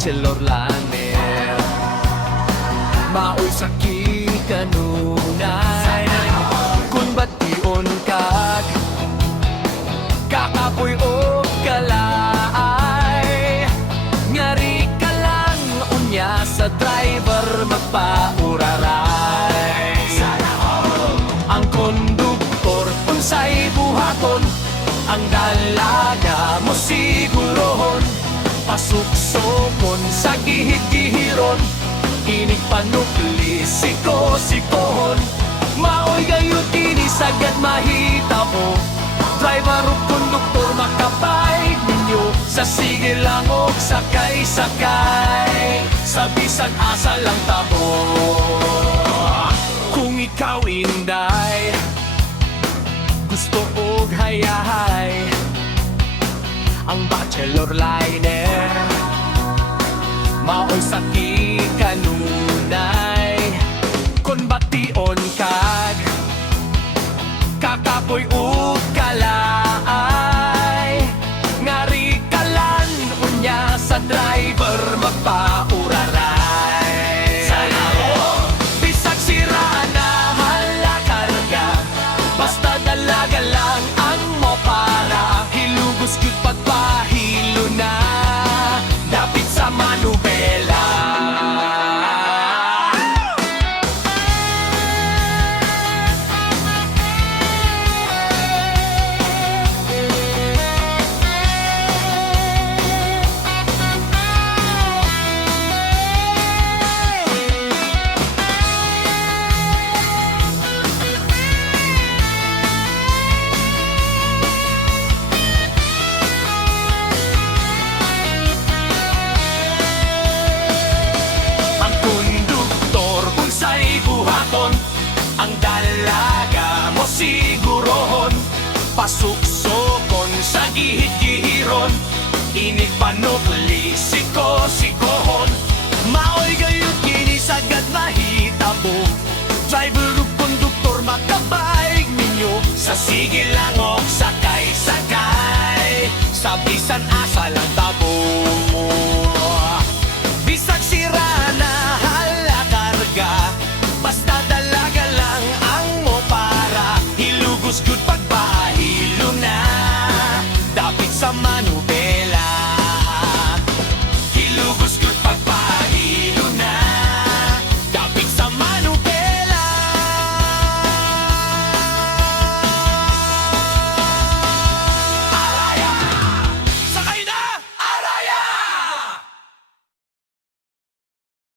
bachelor laner. Maoy sakit kanunay kung bation kag kakapoy o kalaay. Ngari ka lang unya sa driver magpauraray. Ang konduktor unsay buhaton, ang dalaga mo sigurohon. Pasuksokon sa gihid-gihiron, inig panukli siko-sikohon. Maoy gayud kini sagad mahita mo, driver o konduktor makapay ninyo. Sa sige lang og sakay-sakay, sa bisan asa lang tabo. Kung ikaw inday, gusto og hayahay, ang bachelor liner maoy sakit kanunay kon bation kag kakapoy ug kalaay. Ngari kalan unya sa driver magpauraray. Bisag sira na hala karga, basta dalaga lang ang mo para. Hilugos gyud pagpahilo na, dapit sa manubela. Ang dalaga mo sigurohon, pasuksokon sa gihid-gihiron, inig panukli siko-sikohon. Maoy gayud kini sagad mahita mo, driver ug konduktor makabayg ninyo. Sa sige lang og sakay-sakay, sa bisan asa lang tabo.